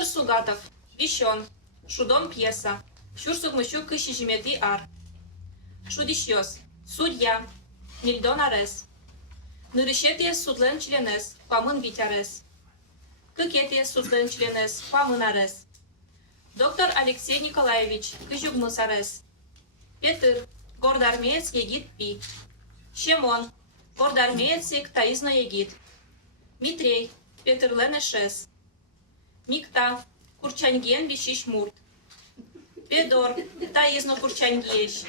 Федор Сугатов, Вещен, Шудон пьеса, Щурсук-мыщук кыщи жимети ар. Шудищёс, судья, Мильдон арес. Нырыщетие судлен членес, памын витярес. Кыкетие судлен членес, памын арес. Доктор Алексей Николаевич, кыжугмыс арес. Петр, гордармеец егит пи. Щемон, гордармеец ек таизно егит. Митрей, Петр ленешес. Микта, курчаньген бишиш мурт. Педор, таизно курчаньгеш.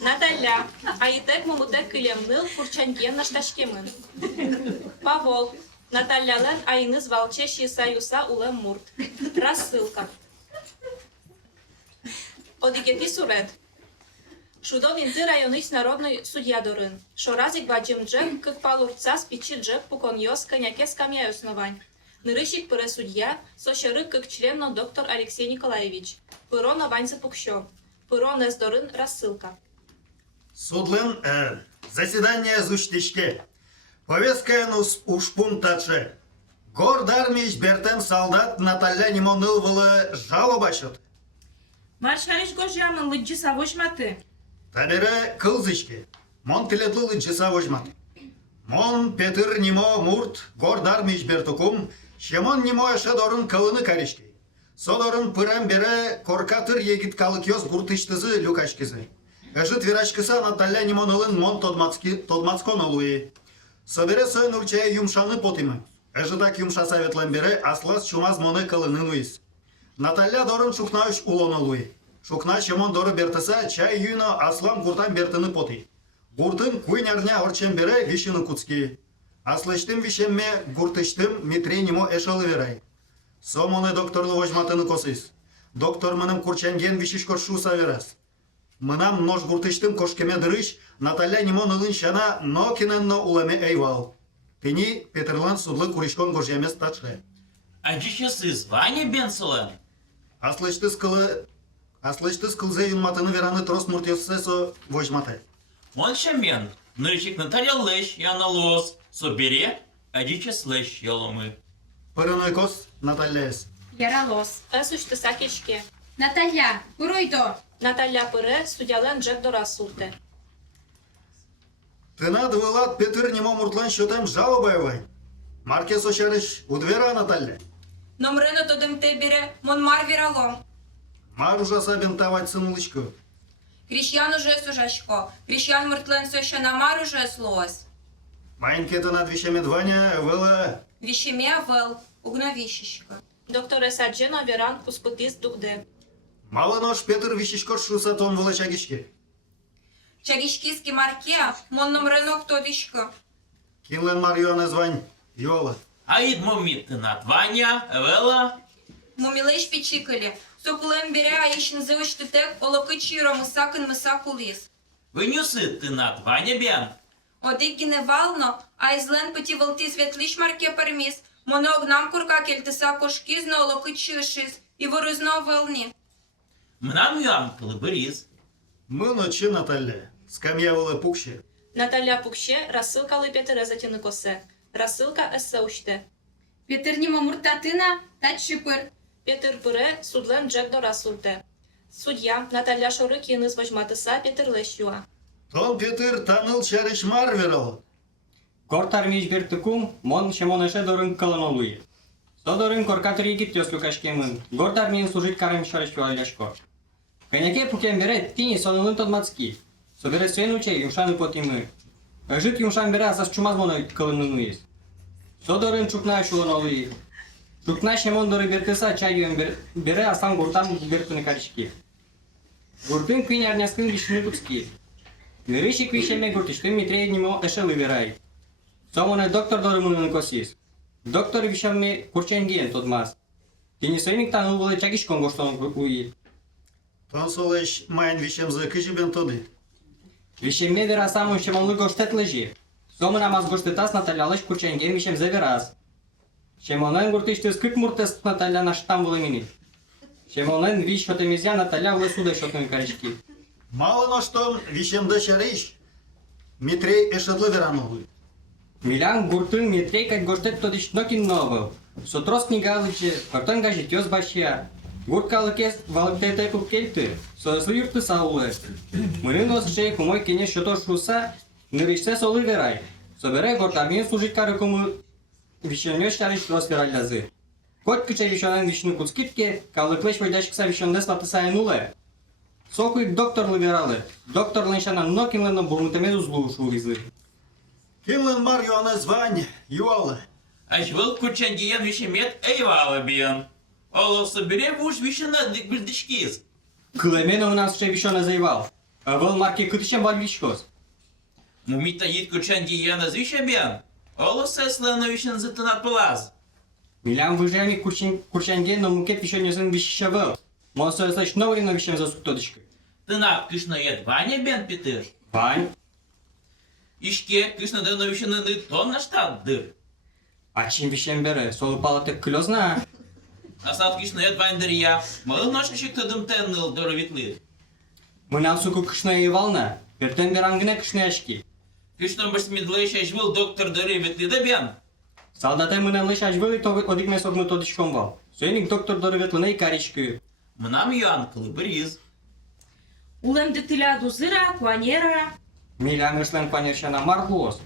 Наталья, аитек мумутек кылемныл курчаньген нашташкемын. Павол, Натальялен айныз валчеши саюса улем мурт. Рассылка. Одикети сурет. Шудовинты районысь народный судья дорын. Шоразик баджим джек, как палурца спичи джек пукон йос коняке скамья основань. Нырыщик пыре судья, сощарык как членно доктор Алексей Николаевич. Пыро на ваньзе пукщо. Пыро нес дорын рассылка. Судлын заседание зуштишке. Повестка ушпун таче. Гордармич бертем солдат Наталья Нимонылвала жалоба счет. Маршалиш гожамын лыджи савошматы. Табере кылзышке. Мон теледлы лыджи савошматы. Мон Петр Нимо мурт гордармич бертукум. Шемон Нимо эшедорын кылыны каришке. Содорын пырам бере коркатыр егит калыкёс гуртыштызы люкашкизы. Эжит вирашкыса Наталья Нимонылын мон тодмацкон олуи. Собере сой нурчая юмшаны потимы. Эжитак юмша советлен бере аслас чумаз моны кылынын уиз. Наталья дорын шукнаюш улон олуи. Шукна шемон доры бертыса чай юйно аслам гуртан бертыны поти. Гуртын куйнярня орчен бере вишины куцки. Аслыштым вишемме гуртыштым Митрей Нимо эшалы верай. Сомоны докторлы вожматыны косыз. Доктор мыным курчанген вишишкор шуса верас. Мынам нож гуртыштым кошкеме дырыш Наталья Нимонылын шана но киненно улеме эйвал. Тени Петрлан судлы куришкон гожемес таче. Acışası звание бенсылы. Аслышты скылзе юнматыны вераны трос муртьёссесо вожматы. Он шамен. Нырчик Наталья лыш яналос. Собере acıças лыш яломы. Пырыной кос Натальяс. Яралос. Эсушты сакешке. Наталья, уройдо. Наталья пыре судьялен джек до рассулте. Тына двылат Петр Нимо муртлан счетам жалобаевай. Маркес ошарыш удвера Наталья. Номрено тодым те бере, мон мар виралом. Мар ужаса бентавать сынулычку. Крещян уже сужашко, крещян мыртлен соща на мар уже слось. Майнкета над вещами дваня вела. Вещеме вел, угновищечко. Доктор Эсаджено веран успытис дугде. Мало нож Петр вещишкор шуса тон вела чагишки. Чагишкиски марке, мон номрено ктодишко. Кинлен Марьона звань Йола. Аид момит на Ваня, Вела. Мумилеш печикали, сокулем бере, а ещен зывыш тек, олокы чиро мысакын мысаку лис. Вынюсы ты на Ваня бен. Одик гиневално, а излен пути волти светлиш марке пермис, моно огнам курка кельтеса кошкизно олокы чишис, и ворызно велни. Мнам ям кылыбырис. Мы ночи Наталья. Скамья вела пукще. Наталья пукще рассылкалы Петр Эзатины косе. Рассылка эсеуште. Петр Нимо муртатына, тать шипыр. Петр пыре судлен джек до рассулте. Судья Наталья шоры киныз вожматыса Петр лещуа. Тон Петр таныл чарыш мар верал. Гордармич бертукум, мон шемон эшедорын кылын олуи. Содорын коркатыр егит ёс люкашкемын. Гордармин служить карым шарыш юаляшко. Коняке пукем берет, тини сонылын тодмацки. Собере свен учей юмшаны потимы. Жит юмшан бере асас чумаз моной кылынын уиз. Содорын чукна шулын олуи. Чукна шемон доры бертыса чай юен бере асан гуртан бертуны каришки. Гуртын кыйнярняскын вишны гуцки. Нырышик вишеме гуртыштын Митрей Нимо эшелы верай. Сомоны доктор доры мунын косис. Доктор вишеме курчанген тодмаз. Тини сойник таныл вылы чагишкон гоштон уи. Тон солеш майн вишем за кыжи бен тоды. Вишеме вера самым шемонлы гоштет лежи. Сомын амаз гоштетас Наталья лыш курчанген вишем за вераз. Шемонен гуртышты скык муртес Наталья наштам вылы мини. Шемонен виш шотемезя Наталья вылы судай шотын каришки. Мало но что вишем да чарыш. Митрей эшедлы веранулы. Милян гуртын Митрей как гоштет тодиш нокин новел. Сотрос книгалычы, картон газетёс башия. Гуркалыкес валктете купкельты, союрты саулы. Мырынос шей кумой кене шото шуса, нырышсе солы верай. Собирай гортармин служить карыкумы вещенёш шариш росвералязы. Кот кычай вещенен вещены куцкипке, калыклыш войдашкса вещенне статысайын улы. Сокуй доктор лывералы, доктор лыншанан нокинлыны бурмутемез узлу шулизы. Кинлен Марьяна звань, юалы. Аж был курчангиен вещемет эйвала биен. Олов собере вуж вещена дик бельдишкиз. Клемен у нас шей вещене заевал. А вол марки кытышем бальвичкос. Мумита ид курчангиен из вещебен. Олов сеслена вещен затына плаз. Милям выжами курчанген, но мукет вещене зын вещевал. Монсо слышь новый на вещем засук тодочкой. Ты на кышна ед Ваня бен питыр. Вань, Ишке кышна дена вещена ны тон на штат дыр. а чем вещем бере? Солы палатек клёзна? Асад кышна ед Вань я. Мал ножка шик тадым тенныл доровитлы. Мы нам суку кышна и волна. Пертен берангне кышняшки. Кышна баш медлэш аж был доктор доровитлы да бен. Солдаты мы нам лишь аж были, то одик месок мы тодочком вал. Союник доктор дороветлы и карички. Мнам ян кылыбриз. Улем детиля дузыра, куанера. Милям ышлен панершана марглос.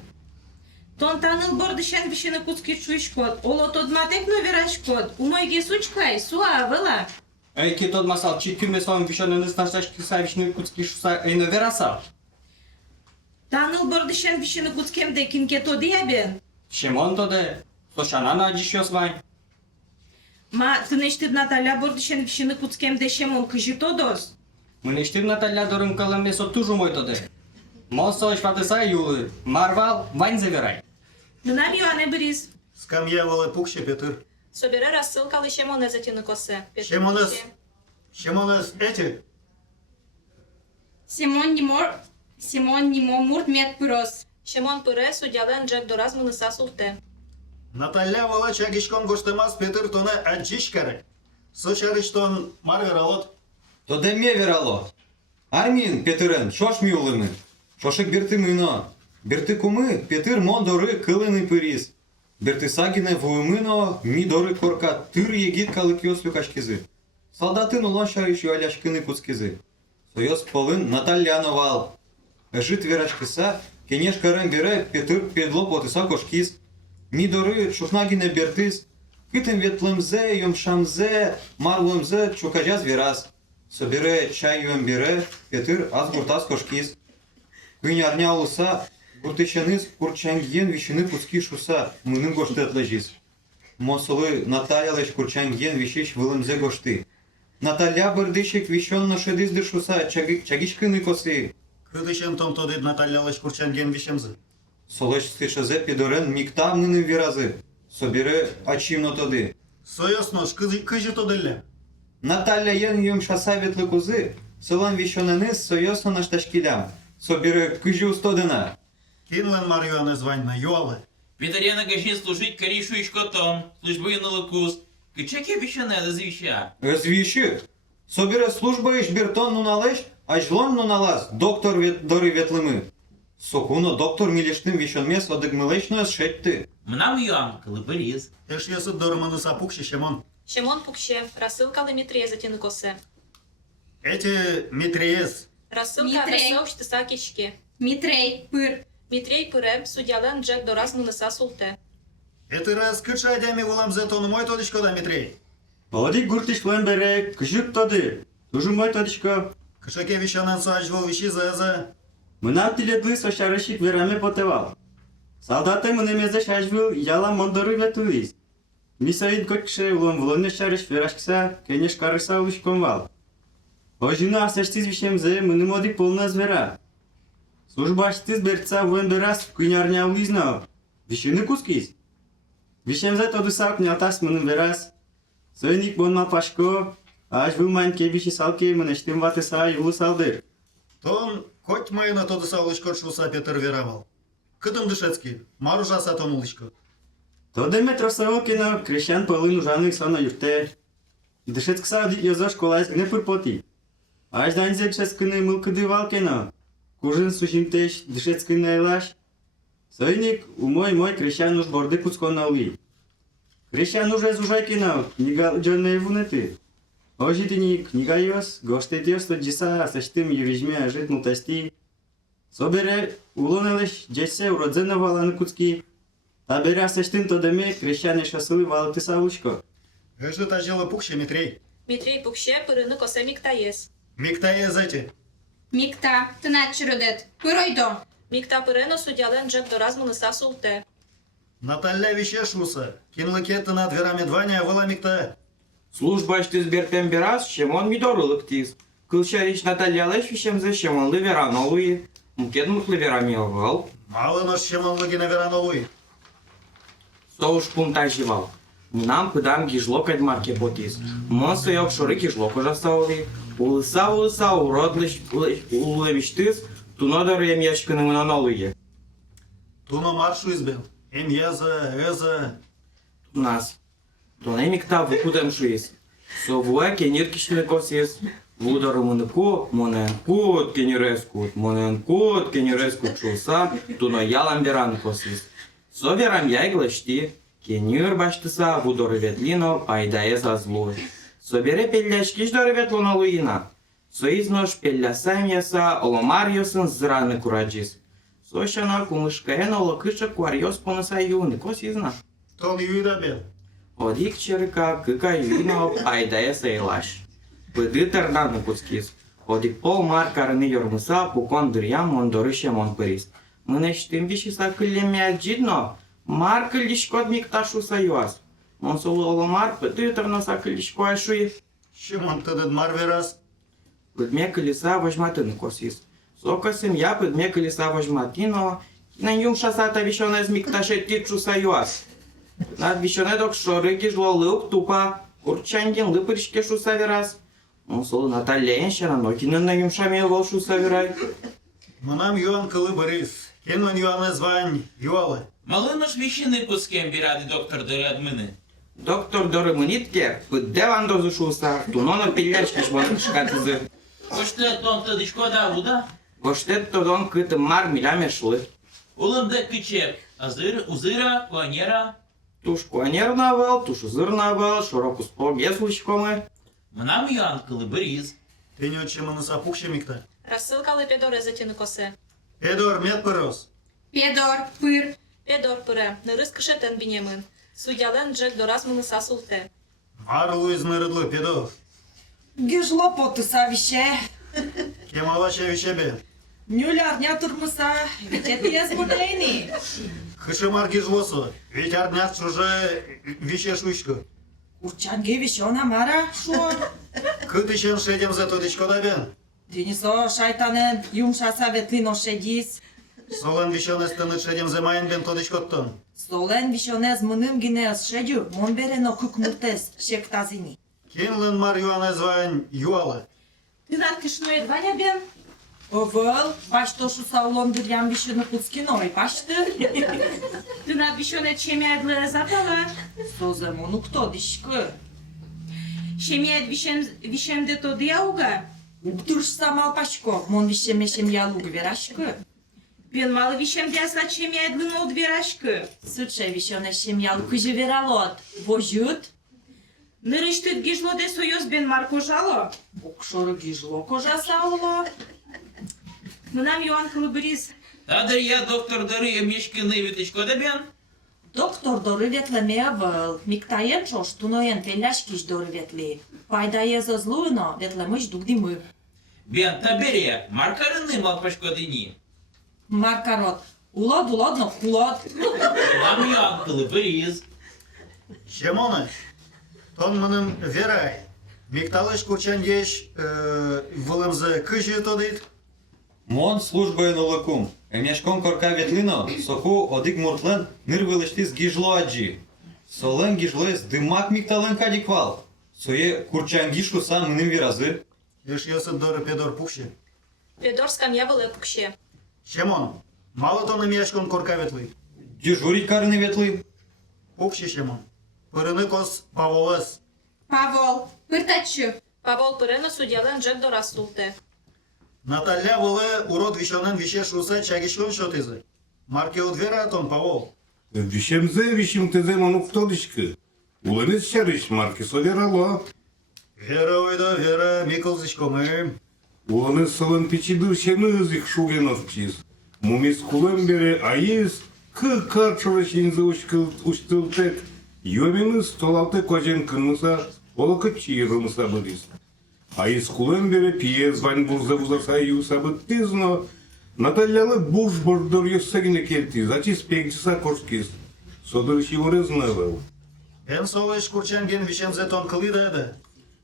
Тон таныл бордышен вещены куцки чуйшкот. Оло тодматек но верашкот. Умойге сучкай, суа, вела. Эй, ки тот масал, чики месом вещены настоящий савичный куцки шуса эй на верасал. Таныл бордышен вещены куцкем де кинке тоды ябен. Шемон тоде, слушана на дищёс вань. Ма, ты нештыд Наталя бордышен вещены куцкем де шемон кыжи тодос. Мы не штым Наталья дорым калам месо тужу мой тоде. Монсо шватыса юлы, марвал, вань заверай. Нынам юане бриз. Скамьявалы пукще Петр. Собере рассылкалы шемоне затіни косе. Шемонес эти. Симон нимо мурт мет пырос. Шемон пире судялен джек дораз мыныса султе. Наталья вала чагишком гоштемас Петр тоне аджишкаре. Сошариштон марвералот. То де ме верало? Армін, Петирен, що ж мюлими? Шошик бірти мино? Бірти куми, Петир мон дори килини пиріз. Бірти сагіне вуймино, мі дори корка, тир єгіт каликйос люкашкізи. Солдатин улон шариш юаляшкини куцкізи. Союз полин Натальяновал. Ежит вірашкіса, кенеш карен біре, Петир підло потиса кошкіз. Мі дори чухнагіне біртиз. Китим ветлемзе, йомшамзе, марлемзе, чукажаз віраз. Собере чайюем бере, Петир аз гуртас кошкиз. Кынярня улса, гуртышаныз курчанген вишины куски шуса, мыным гошты атлажиз. Мосолы Наталья леш курчанген вишиш вылымзе гошты. Наталья бырдышик вишон ношедиз дышуса, чагишкыны косы. Кыдышем том тодед Наталья леш курчанген вишемзы. Солош стышазе пидорен микта мыным виразы. Собере ачимно тоды. Союзнош кыжы тоделле. Наталья ен йомшаса ветлы кузы, солон вишоненыз союзно нашташкилям. Собере кыжы устодына. Кинлен Марьяна звань на юалы. Петерена гашин служить каришу и шкотом. Службы на лукус. Кычаке вещена да звища. Звіщи. Собере служба іш бертон ну налеш, а жлон ну налаз, доктор дори ветлими. Сокуно доктор міліштим вішонмес одегмилечно шетти. Мнам ян кылыбриз. Эш ясыт дормыныса пукще Шемон. Шемон пукше, рассылкалы Митрия затіни косе. Эти Митриес. Рассылка Митрей. рассылш тиса кишке. Митрей, пыр. Митрей пире судялен джек дораз мыныса султе. Это раз кыча дями вуламзе тону мой тодичко да Митрей. Одик гуртыш плен бере, кыжык тоды. Тужу мой тодичко. Кышаке вишанан сажвал виши за. Мына тиледлы сошарышик вераме потевал. Солдаты мынемезе шажвил, яла мондоры ветулиз. Мисаид кокше улом влонне шарыш верашкса, кенеш карыса улышком вал. Ожина асаштиз вишемзе, мыным одик полна звера. Служба аштиз берца вен берас, кынярня улизно. Вишины кускиз. Вишемзе тоды сак нятас мыным верас. Сойник бонма пашко, аж вылмайн кебиши салке мынештем ватыса юлы салдыр. Тон хоть майна тоды саулышко шуса Петр веравал. Кытым дышецкий, маружаса тонулышко. Тоды метросао кино, крещан полын ужаных сана юрте. Дышецкса одик язо школайс гне пырпоти. Аж данзек шескыны мылкыды вал кино. Кужин сушимтеш дышецкыны элаш. Сойник, умой крещан уж борды куцкона ули. Хрещан уже зужайкина, книга джанной вунеты. Ожитини книга йос, гоштетиос то джиса, саштым евижме жит мутасти. Собере улонелеш джесе уродзена валан куцки. Табере саштым то деме хрещане шасылы валты савучко. Эжи тажила пукше Митрей. Мітрій пукще перини косе міктаєс. Миктае зати. Мікта, ти начеродет. Пиройдо. Мікта перено суддялен джек до разму сасулте. Наталья вещешуса. Кинлакеты над дверами дваня вала микта. Служба штиз бертем берас, шемон мидорылык тиз. Кылчарич Наталья лэшвищем за шемон ливера новые. Мкедмух ливера миовал. Мало нож чемон лыгина верановой. Соуш пунта живал. Нам пыдам гижло кадьмарке потиз. Мон стоял шоры гижло кожастаули. Улыса уродлыш улывиштиз. Тунодор ем яшканы мынаналые. Туно маршу избил. Эза. Нас. Тонемикта выкудем шуис. Совуа кениркишны косис. Вудару моненкут кенирескут шуса. Туно ялам беран косис. Соверам яйглашти. Кенир баштыса вудоры ветлино пайдае за злой. Собере пелляшкиш доры ветлоно луина. Соизнош пеллясам яса оломарьосын зраны кураджис. Сошана кумышкаена олокыша куарьос понаса юны косизна. Тон юида бел. Одик черка кыка юино пайдае сейлаш. Пыды тернаны куцкис. Одик пол маркарыны йормыса пукон дырьям мондорыше монпырис. Мынештим вишиса кыллеме джидно. Мар кыллишкот микташу саюас. Монсулы оломар пыды тернаса кыллишко айшуи. Чемон тыдыд марверас. Пыдме кылиса вожматыны косис. Сокасым я пыдме кылиса вожматино. На юмшасата вишонез микташе титшу саюас. Над вишоне док шорыги жло лык тупа. Курчангин лыпыришке шуса верас. Монсулы Наталья эншера нокинын на юмшами волшу саверай. Мынам юан кылы Борис. Кенон юане звань юалы. Малынош вещины кускем бирады доктор дырядмыны. Доктор доры мынитке пыддеван дозу шуса. Туноно пилячкиш вонкшкатызы. Кошты тон тыдышко да вуда. Коштет тодон кыты мар миляmeшлы. Улымда кычеп. Азыр, узыра, куанера. Туш куанер навал, туш узыр навал, широку спор геслычкомы. Мнам юан кылы бриз. Ты не чемон пукше микта. Розсилкали педори затіни косе. Эдор мед порос. Педор, пир. Педор пире, не рис кишетен бінємин. Суддялен джек до разму сасулте. Марлу из нырыдлы педор. Гижло потыса вище. Кемалача вещебе. Нюлярня турмыса, витетиез мунейни. Хышымар гижлосу. Ведь арнят чуже вещешучку. Урчанге вишона мара шо. Кытычен шедем за тодычко да бен. Динисо шайтанен юмшаса ветлино шедис. Солен вещонес тынет шедем за майен бен тодычкоттон. Солен вишонез мыным гинеос шедю, монберено кукмуртес шектазини. Кенлен мар юане звань юалы. Ты над кишной дваня бен? Овел, баш то шуса улон дырям вишено куцкиной, башты. Ти над вішоне чем'яд ле запала. Созему, ну кто дишкы? Чем'яд вішем де то дияуга. Уктурш самал пашко, мон вишемешем ялуг верашкы. Він мали вішем дясна чем'яд лино двірашки. Суче вишенешем ялуг кыжы вералот. Вожют? Не риштит гіжло де союз бен марко жало. Окшоры гижло кожа сауло. Мнам юан кылы бриз. Тадыр я доктор дыры мешкины витычко да бен. Доктор доры ветлеме был. Миктаен чош туноен пеляшкиш доры ветли. Пайдае за злуйно ветлемыш дугдимы. Бен табере маркарыны малпашко дыни. Маркарот. Улод, но кулод. Мнам юан кылы бриз. Чемоны. Тон мыным верай. Микталыш курчангеш вылымзы кыжы тодыт. Мон службою нулыкум. Эмешком корка ветлино, соку одик муртлен ныр вылыштиз гижло аджи. Солен гижлоес дымак миктален кадиквал. Сое курчангишку сам мыным виразы. Еш йосыт доры педор пукше. Педор скам'я веле пукще. Чемон. Мало тон мешкон корка ветлы. Дежурить карыны ветлы. Пукше чемон. Пырыны кос паволес. Павол, пиртачу. Павол пирено суддялен джек до расулте. Наталья вылы урод вещонен вещешуса чагишкон шотызы. Марке удвера тон павол. Вишемзе, вишемтезе, ну кто дышкы? Улыныз шарыш марки соверало. Вера ойда, вера, ми кылзычкомы. Улыны сылын пичиду шеныз их шугенов чиз. Мумис кулем бере аиз, кы карчыва шинзы уштылтек. Йоминыз толалты кожен кынмыса, олакы чиырымыса бырис. Аиз кулем бере пиез вань бурза вузаса юса быттизно. Натальялы буш бордор йоссагине келтиз, ачис пегчиса кошкиз. Содырыш его знавал. Эн солыш курчанген вишензе тон кылыда еді.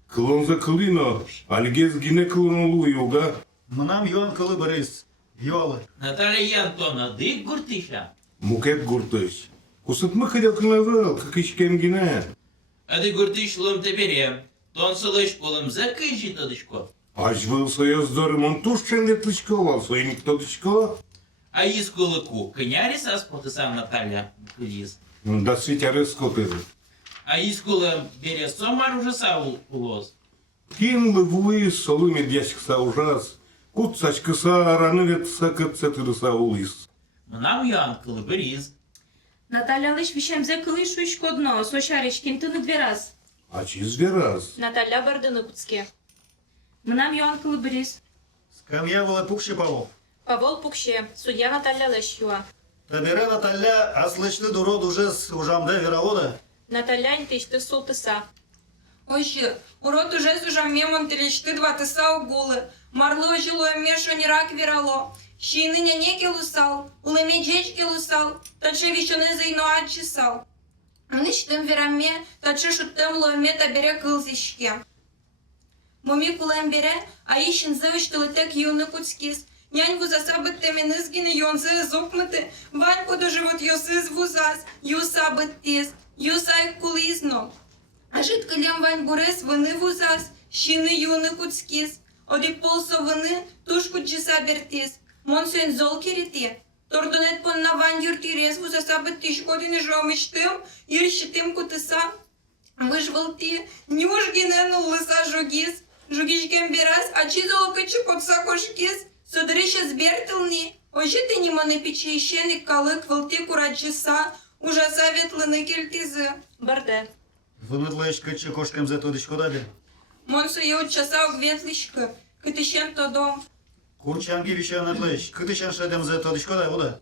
Кылонза кылино, альгез гине кылынулу юга. Мынам юан кылы біріз. Юалы. Наталья Янтона, дык гуртыша. Мукет гуртыш. Кусытмы хыдел кынавал, как ичкен гине. Ады гуртыш лом тебере. Тон сылыш колым за кыжи тодышко. Аж был союз дорым, он тушчен летлычковал, своим кто-тычко. А из кулыку кыняри саспоты сам Наталья кылиз. Да светяры скотызы. А из кулым бере сомар уже саул улоз. Кинлы вуи солы медящикса ужас. Кутсачкыса раны ветса кыцетырыса улис. Мнам ян кылы бериз. Наталя лиш вишемзе кылыш шуйшкодно, сошарыш кентыны двераз. А чиз вераз. Наталя бардыны куцке. Мнам юан кылы бриз. Скамья была пукши Павлов. Павол пукше, судья Наталья леш юа. Табере Наталья, аслышты дурод уже с ужамда веровода. Наталя интишты султыса. Ожі, урод уже зужам мемон телечти два тиса угули. Марло жило мешо ні рак вірало. Ще й ниня неки лусал, улеме джечки лусал, та че віщоне зайно адчисал. Вони ж тим вірамме, та че шуттем ломе та бере кылзішке. Момі кулем бере, а іщен зевишти летек юни куцькіс. Нянь вузаса битте низгіни йонзе зокмити, ванько до живот йосиз вузас, юса биттіс, юса як кулізно. А житкалям вань бурес вини вузас, щини юни куцькіс. Одік полсо вини, тушку джиса бертіс. Монсен зол кіріти. Тордонет пон на вань юрті рез вузаса битті шкодини жомиштим, юрщитим кутиса. Вижвалти, нюж гінену лиса жугіс. Жугічкем бірас, а чи золокачу котса кошкіс. Содрище збертилні, ожити німани пічі щеник калик валти кураджиса, ужаса вітлини кільтізи. Барде. Выныдлыш кычы кошкем за тодышко даде. Монсо є от часа огветлішки, китищен то дом. Курчанги вишен надлыш, кытышан шадем за тодышко да вода.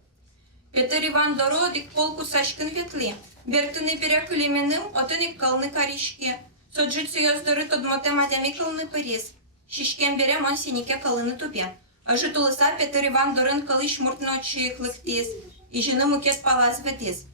Петер Іван дородик полку сашкин вітлі. Бертини перекиліменим, отиник кални карішки. Соджиться йоздори тодмоте матямі кални періс. Шішкем бере монсініке калини тупе. А житулиса Петер Іван дорин кали шмуртно очі кликтіс. І жіним укес палаз ведіс.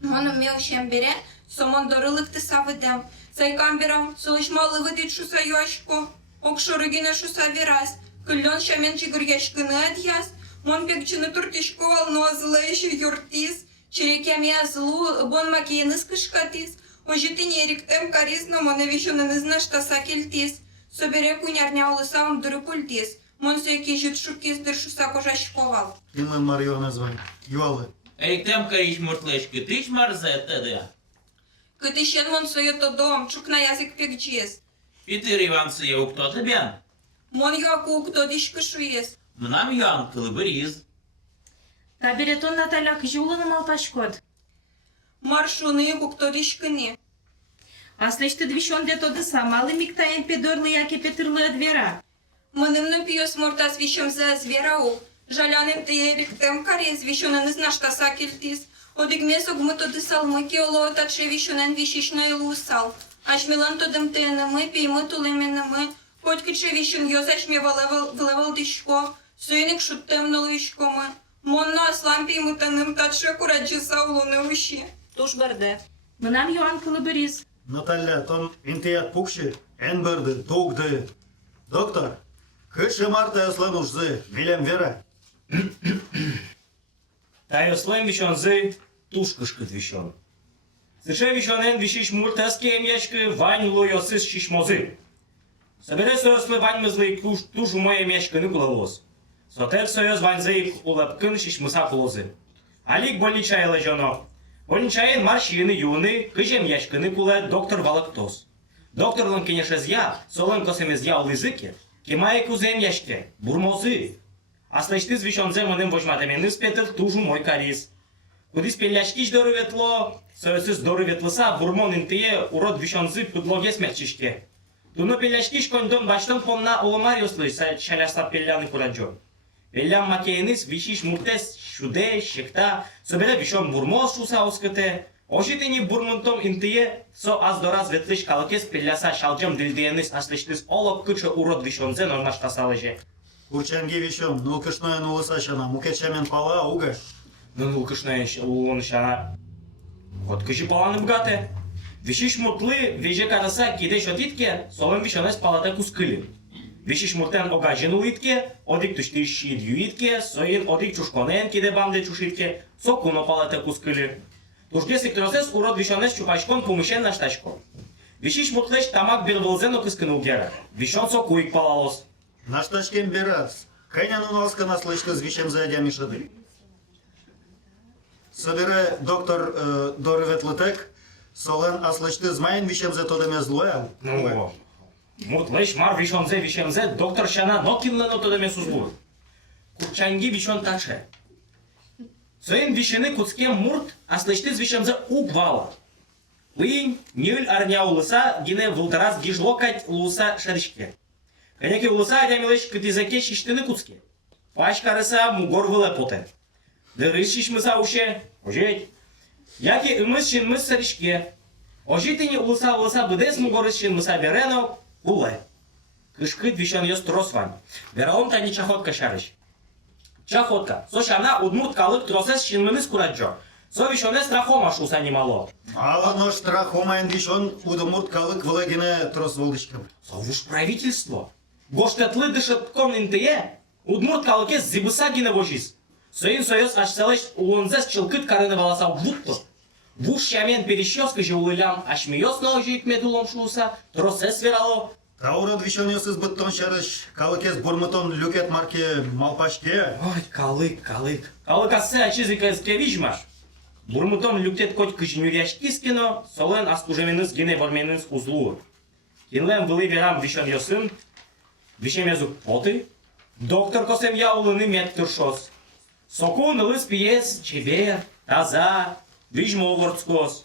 Моном мілшем бере, сомон дорилик тиса ведем. Сайкам берам, солиш мали ведить шуса йошко. Окшоригіне шуса вірас. Кильон шамен чигур'яшкини ад'яс. Мон пекчини туртішко волно злейші юртіс. Черекямі злу, бон макіїни скишкатіс. Ожитині ріктем карізно, моне віщони не знаш таса кільтіс. Собере кунярня улисавом дори культіс. Монсо який жит шукіс диршуса кожашковал. Инлен Марио названь. Юалы. Еріктем каріч мортлешки, ти ж марзе теде. Китищен монсо є то дом, чук на язик пекджіс. Пітер Іван це є хто тебе? Мон яку хто дішки шуєс. Мнам ян кылы бериз. Та беретон Наталя кжулыны малпашкод. Маршуни яку хто дішкини. Аслышты двищон де тодыса, малы миктаем педорлы яке петырлы двера. Меним не п'єс морта звіщем за звірау. Жаляним ти є ріктем каріз, віщоне не знаш таса кільтіс. Одик мєсок ми тоди салмики оло, та че віщонен віщішної лусал. Аж мілан тодим тенеми, пійми тулиміними. Хоть че віщен йозаш мє валевал дишко, суйник шуттем налишкоми. Монно аслам пійми теним, та че кураджіса улони уші. Туш барде. Мнам юан кылы бриз. Наталья, тон интият пукши, энберды, тугды. Доктор, кычы марта яслан ужзы, милем вера. Та яслан вишонзы, тушкышкы двищон. Сыше вишонен вишиш муртаски емячки, вань ло йосыс шишмозы. Собере союзлы вань мызлы тушу моя емячкыны кулалоз. Сотек союз ваньзы улапкын шишмыса кулозы. Алик больничайлы жоно. Больничайын маршины юны, кыжем яшкыны куле доктор Валактос. Докторлын кенешезя, солын косемезя улызыке, кемае кузем яшке, бурмозы. Аслышты звишонзе мыным вожматеменыз петр тужу мой кариз. Кудись пелляшкиш доры ветло, союсыз доры ветлыса, бурмон интые урод вишонзы пудлоге смерчишке. Туно пелляшкиш кондон баштон помна оломариослы шаляса пелляны куранчо. Пеллям макеенис вишиш муртес шуде, шекта, собере вишон бурмоз шуса оскыте. Ожитыни бурмунтом интые, со аз дораз ветлыш калыкес пелляса шалджам дилдиенис аслыштыс олоп кычы урод вишонзе нормаштасалыже. Курчанге вишом, ну кышное нулысашана, мукечамен пала уга. Ну кышная улон шана. Ход кыши паланы бгате. Вишиш муртлы веже караса киде шотитке, солым вишонес палата кускыли. Вишиш муртен ога женулитке, одик тушти шид юитке, соин одик чушконен киде бамде чушитке, со куно палата кускыли. Тужге секторосес урод вишонес чупашкон помышен на штачко. Вишиш муртлеш тамак бирвылзено кыскыну гера. Вишон со куик палалос. На штачкем бераз. Кэнян у нас наслышка с вишем за одями шады. Собере доктор Доры Ветлытек, солен аслышты змайн вишем за тодеме злоял. Ну, муртлеш мар вишонзе вишемзе, доктор шана нокинлено тодеме сузбур. Курчанги вишон таше. Соин вишены куцкем мурт, аслышты вишемзе угвала. Лынь, нюль арня улыса, гине вултарас гижлокать улыса шаришке. Кенеки улыса адямилыш кытизаке шиштыны куцке. Паш карыса мугор вылепоте. Дырыш шишмыса уше, ожеть. Яки ымыс шинмыс саришке. Ожитыни улыса быдес мугорыс шинмыса берено, уле. Кышкыт вишон ёс тросвань. Вераом тани чахотка шарыш. Чахотка. Со шана удмурт калык тросес шинмыныс кураджо. Со вишоне страхома шуса немало. Ала но штрахомайн вишон удумурт калык влагине трос волдышкам. Совуш правительство. Гоштетлы дышат комнинтые, удмурт калыкес зибыса гине вожис. Соин союз ашселеш улонзес чылкыт карыны валаса вутто. Вуш шамен перещёска же улылям ашмиёс на ожик медулом шуса, тросес верало. Таурод вишон ёс избыттон шарыш, калыкес бурмытон люкет марке малпашке. Ой, калык. Калыкасы ачизыкэске вижма. Бурмутон люктет коть кыжнюряшкискино, солен аскужеменыз гине варменыз узлу. Кинлем вылы верам вишон ёсын, вишем язык поты, доктор косем я улыны меттыршос. Соку нылыс пиес, чебер, таза, вижмо овортскос.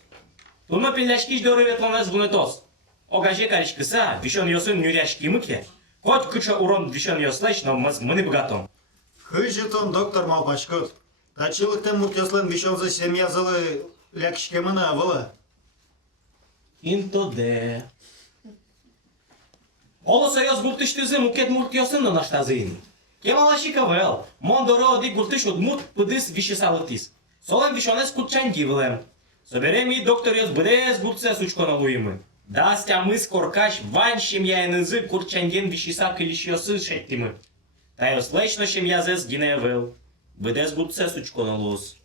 Туно пелляшкиш доры ветлонез вунетос. Огаже каришкыса, вишон ёсын нюряшки мыке, коть кыча урон вишон ёслеш, но мыны богатом. Хыжитон доктор малпашкот. Тачылыктен мурт ёслен вишон за семья залы лякшкемына авыла. Интоде. Оло союз гуртыштызы мукет мурт ёсынно наштазыйны. Кемалаши кавел, мондоро оди гуртыш удмурт пыдыс вишесалытис. Солем вишонес кутчанги вылем. Соберем и доктор ёс быдес гуртсе сучкона луимы. Дастя мыс коркаш вань шемьяйнызы курчанген вишеса кылиш ёсы шеттимы. Та ёслечно шемьязес гиневел. Быдес гуртсе сучкона лус.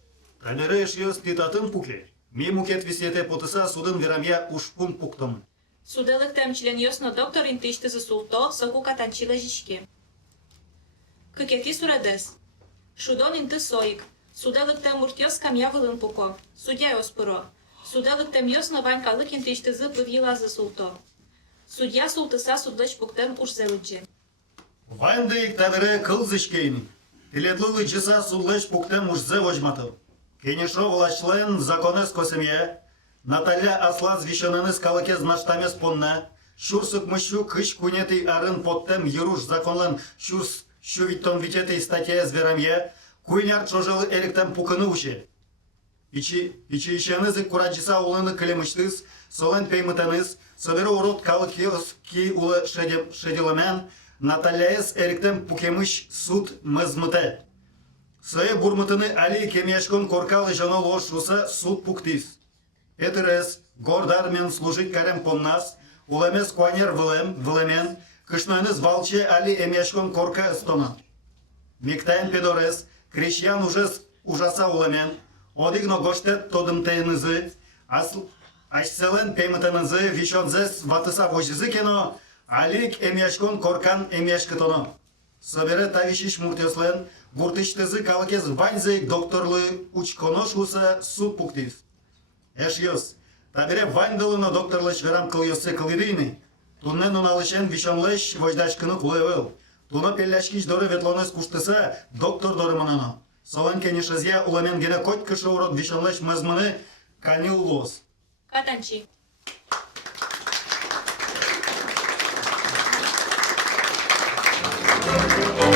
Камереш ёс титатын пукле. Ми мукет висете потыса судын верамя ушпун пуктом. Суделыктем член ёсно доктор интишты за султо, соку катанчила жишке. Кыкети суредес. Шудон инты соик. Суделыктем мурт ёс камя вылын пуко. Судья ёс пыро. Суделыктем ёсно вань калык интишты зы пывила за султо. Судья султыса судлыш пуктен уж зелыджи. Вайндык табере кылзышкейни. Теледлылы часа судлыш пуктем уж зе вожматыл. Кенешо влачлен законес косемье. Наталья аслаз вишоненес калыкез наштамес понна. Шурсук мышу кыш кунетый арын поттем еруш законлен шурс шувиттон витетый статья зверамье. Куйняр чожалы эриктем пукыны уше. Ичи ишенезы кураджиса улыны кылемыштыз, солен пеймытаныз, соберы урод калык ёс ки улы шедилымен, Натальяес эриктем пукемыш суд мызмыте. Сые бурмытыны али кемешкон коркалы жано лош руса суд пуктис. Этерес, гордармен служить карем поннас, улемес куанер вылемен, кышнойныз валче али эмешкон корка стона. Миктайн педорес, крещян ужаса улемен, одигно гоштет тодымтейнызы, ашселен пеймытанызы вишонзес ватыса вожизы кено, алик эмешкон коркан эмешкытоно. Собере тавишиш муртёслен, гуртыштызы калыкез ваньзы докторлы учконош уса суд пуктис. Эш ёс, табере ваньдылыно докторлыш верам кыл ёсы кылырыйны, туннен уналышен вишонлыш вождашкыны кулевел, туно пелляшкиш доры ветлонес куштыса доктор дорыманано. Солан кенешезге уламен гене коть кышы урод вишанлеш мазмыны канил лос. Катанчи. Thank